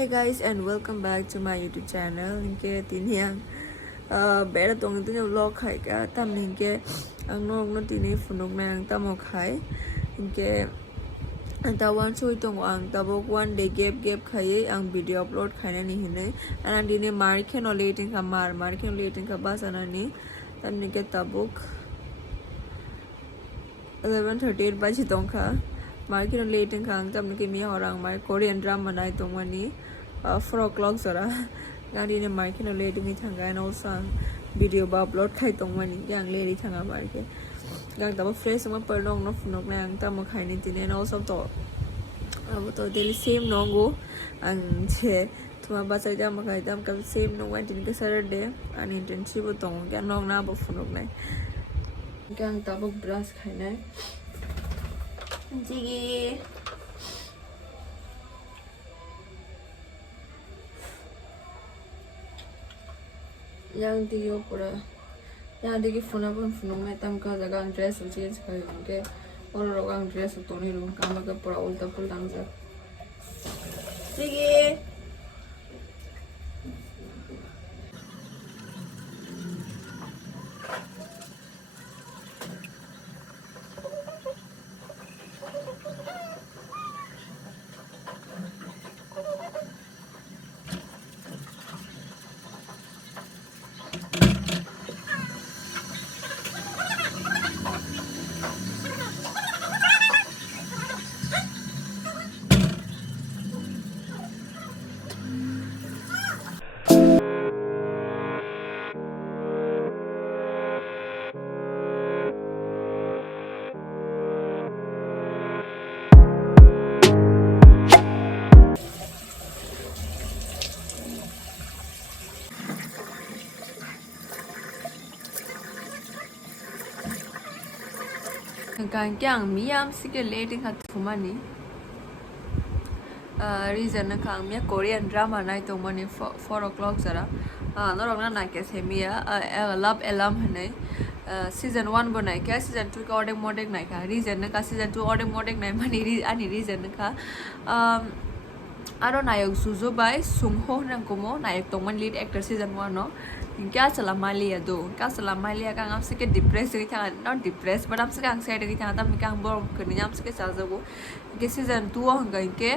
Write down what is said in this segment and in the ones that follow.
Hey guys and welcome back to my YouTube channel. Inke tiniang bera tong tu vlog khai ka tam inke ang no tini funok na ang tamo khai inke anta one show tong ang tabok one day gap khai ang video upload khai na ni hinai and dine mar khen olating ka mar khen olating ka bas anani tam inke tabok 11:38 baji tong kha market relating kang tam ke mi orang mai Korean drama nai tong mani 4 o'clock sara gari ne market relating ni thanga and also video ba upload khai tong mani yang le ri thanga market gang ta fresh ma per long no funok nang tam ma khai ni tin and also to daily same nongo ang che thuma ba sai jam khai tam ka same no one tin ke Saturday an internship tong ga nong na ba funok nai gang ta brush khai nai Jiggy. Yang tiyo pura. Yang digi phone में तम का जगह dress change करेंगे और लोग dress तो नहीं room काम का पूरा उल्टा पुल्टा answer Jiggy. Kang miyam sige leting hat fumani reason na kang miya Korean drama night to money 4 o'clock sara no rong na ke semia love alarm hanai season 1 banai ka season 2 ka order modek nai ka reason na ka season 2 order modek nai mani ani reason na ka aro nayok suzo bai sungho nang komo nayok tongman lead actor season 1 no क्या चला Lailiya do क्या चला Lailiya का हम से depressed की था not depressed but हम से anxiety की था तब क्या हम बोर करने हम से चाह जाओ कि season 2 होंगे इनके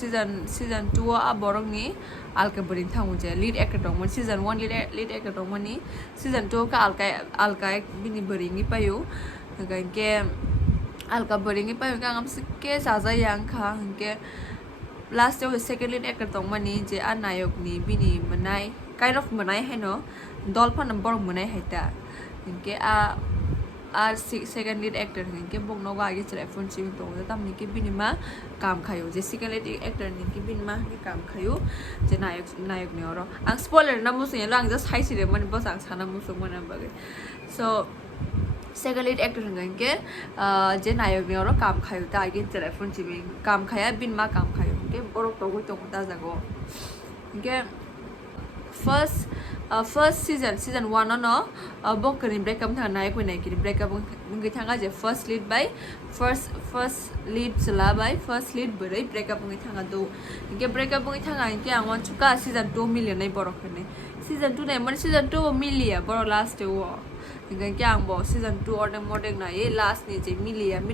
season 2 अब बोरों नी आलके बड़ी था मुझे lead actor डोंगमन season 1 lead actor डोंगमन नी season 2 का आलका एक बिनी बड़ी नी पायो इनके आलका बड़ी नी पायो क्या हम से चाह जाए yang खा इनके last year second lead actor tong mani je anayok ni bini manai kind of manai hai no dolphin number manai hai ta inke a second lead actor inke bong no ga ge telephone chim tong da tam ni ke bini ma kam khayo je second lead actor ni ke bini ma ni kam khayo je nayok ni oro ang spoiler na mu se lang just hai si de man bos ang sana mu so man ba so second lead actor hang ke je nayok ni oro kam khayo ta ge telephone chim kam khaya bin ma kam khayo के borok to go to ta jago ke first season 1 no bok kani break up thang nai ko nai ki break up ngi thanga je first lead by first lead chla by first lead brai break up ngi thanga do ke break up ngi thanga ke angwan chuka season 2 million nai borok kani season 2 nai man season 2 million borok last year wo ke ang bo season 2 order model na ye last ni je million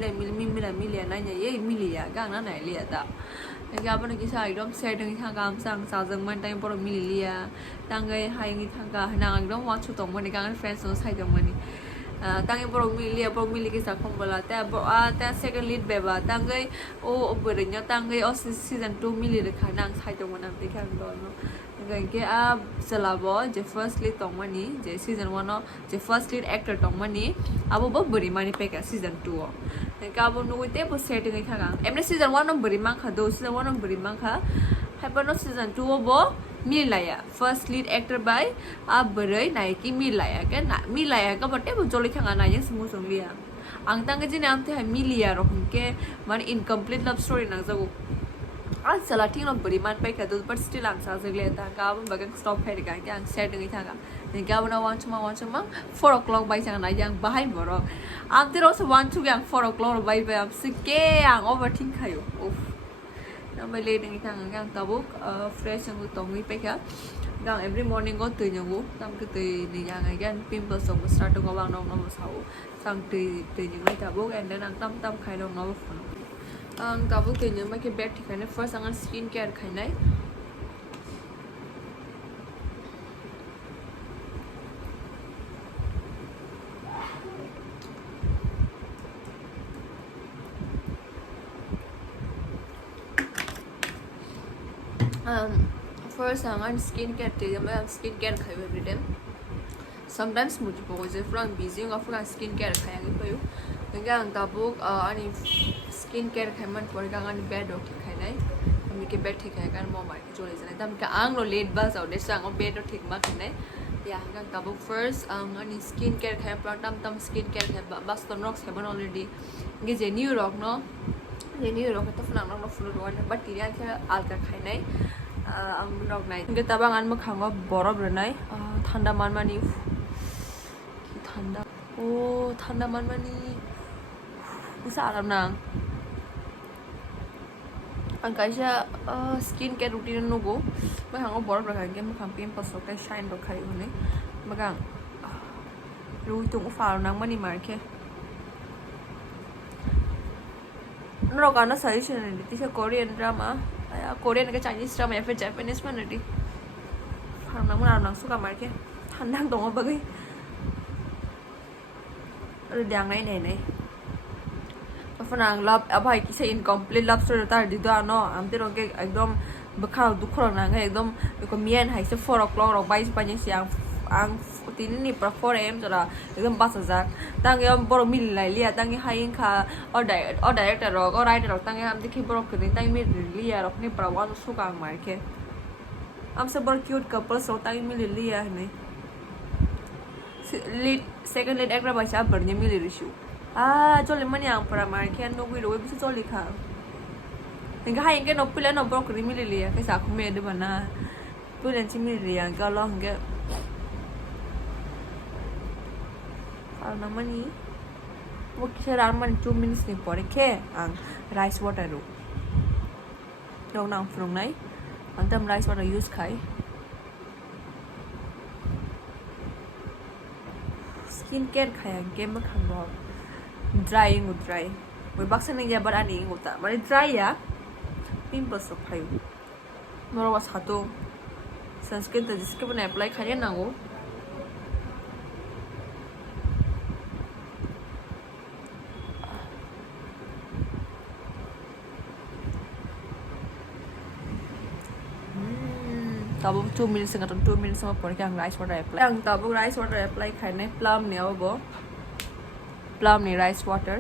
na ye million gang na nai le ta cái apa nak kisah idom set dengan thang kam sang sajang man time por Lailiya tangai hai ngi thang ka nang idom wa chu tong mani kang friends no sai tong mani tangai por Lailiya ke sa khom bala ta ta second lead beba tangai o berenya tangai o season 2 Lailiya kha nang sai tong man am tikhan do no ngai ke a salabo je first lead tong mani je season 1 no je first lead actor tong mani abo bo bari mani pe ka season 2 ka bo no te bo set ngai thaga emne season 1 no bari mang kha do season 1 no bari mang kha hyper no season 2 bo Lailiya first lead actor by a bari nai ki Lailiya ka na Lailiya ka bote bo joli thanga na yang smu song liya ang tang ji nam te Lailiya ro ke man incomplete love story na jago आज चला ठीक ना बड़ी मान पे कहते पर still answer से लेता का अब बगन स्टॉप है का क्या सेट नहीं था का क्या बना 1 4 o'clock बाई संग ना yang बाहर बरो आप तेरे से 1 2 yang 4 o'clock बाई पे आप से के yang overthink खायो उफ Bây lên thì thằng gang tabuk fresh yang tong ni peka gang every morning go tu nyangu tam ke tu ni yang again pimples song start to go bang nong nong sau sang tu nyang ni tabuk and then ang tam khai dong no phone ang tabuk tu nyang ma ke bed thikai na first ang skin care khai nai first ang skin care te ma skin care khai every time sometimes much because if I'm busy of skin care khai ang payu gang tabuk ani skin care khai man por gang ani bed ok khai nai ami ke bed thik hai kan mo mai chole jane tam ka ang lo late bus out de sang bed thik ma khai nai ya gang tabuk first ani skin care khai tam skin care khai bus to rock khai man already ge je new rock no je new rock to fnang no full ro but tiya kha alka khai nai ang rock nai ge tabang an ma khang borof renai thanda man mani thanda oh thanda man mani usa alam nang ang kaisa skin care routine no go ma khang borof rakha ge ma khang pimples so kai shine ro khai une magang ru tung fa nang mani mar ke no ga na suggestion ni ti Korean drama Korean ke Chinese drama ya फिर Japanese में नटी खाना मना नंग सुका मार के ठंडा दोंगा बगई अरे ड्यांग नहीं नहीं फनांग लव अब हाई किसे इनकम्प्लीट लव स्टोरी तार दी दो आनो हम तेरों के एकदम बखार दुख रंग नंग एकदम को मियन हाई से 4 o'clock रॉक बाइस बजे से ang tinin ni pra 4 am jara ekdom bas ajak tang yom boro mil Lailiya tang hain kha or director rok or writer rok tang am dekhi boro kini tang mi Lailiya rok ni pra wan sukang mar ke am se bor cute couple so tang mi Lailiya ne lead second lead actor ba cha bar ni mi Lailiya jole mani ang pra mar ke no gui ro bi jole kha ninga hain ke no pila no boro kini mi Lailiya ke sa khume de bana pulen chi mi Lailiya ga lo nge namani wo kira man 2 minutes ni pore ke ang rice water ro dong nang from nai ang tam rice water use khai skin care khai ang ke ma khang ro drying would dry we baksa nang ya bar ani ngota mane dry ya pimples of khai moro was hato sunscreen ta jiske bana apply khai na go tabuk 2 minutes nga 2 minutes sama por kang rice water apply ang tabuk rice water apply khai nai plum ne abo plum ni rice water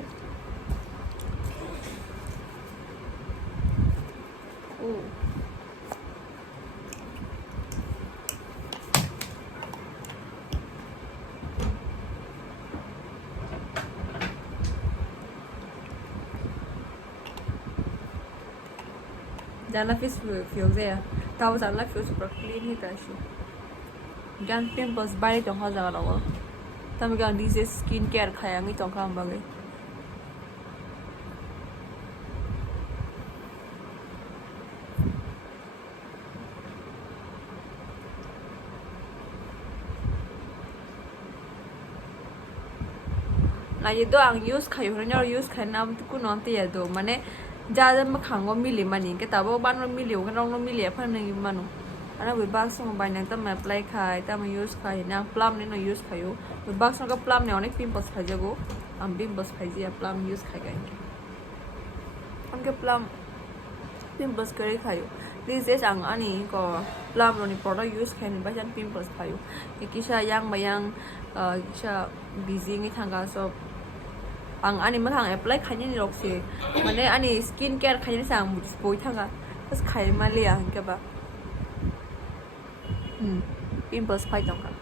jana fish feel there tao janla feel super clean hi ta shu gan pimples bari tong ha jaga lawa tam gan this skin care khayang i tong kham bagai na ye do ang use khayo nyor use khanam ku non te ya do mane जा ma khang mili mani ke tabo ban no mili ka rong no mili phan nang manu ana we bag song bai nang tam apply khai tam use khai na plum ne no use khayo we bag song ka plum ne onek pimples khai jago am pimples khai ji plum use khai ga am ke plum pimples kare khayo this is ang ani ko plum no ni product use khai ni ba jan pimples khayo ke kisa yang bayang kisa busy ngi thanga so ang ani ma thang apply khai ni rok se mane ani skin care khai ni sang poi thanga bas khai ma le ang ke ba pimples khai tong ka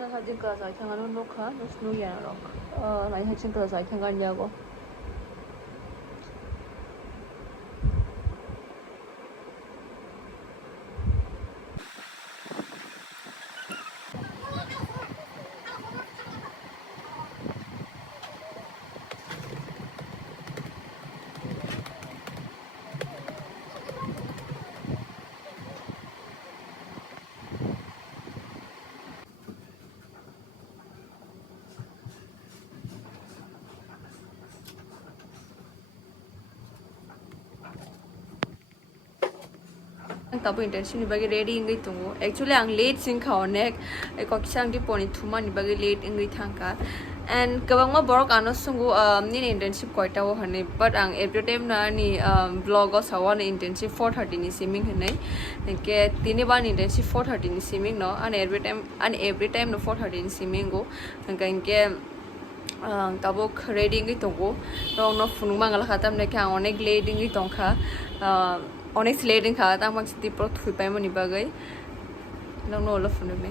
나 사진 가서 향하는 녹화 누구야 나 나 사진 가서 향하냐고 tabo internship ni bagi ready ingai tungu actually ang late sing khaonek ko kisang di poni thuma ni bagi late ingai thangka and kabang ma borok ano sungu ni internship koita wo hane but ang every time na ni vlog o sawan internship 4:30 ni siming hanai ke tini ban internship 4:30 ni siming no and every time no 4:30 ni siming go kan ke tabo ready ingai tongo rong no funung mangala khatam ne ka onek late ingai tongkha অনেক sledding খাওয়া তা আমাকে দিপর থুই পাই মনি বাগাই নং নলো ফুনে মে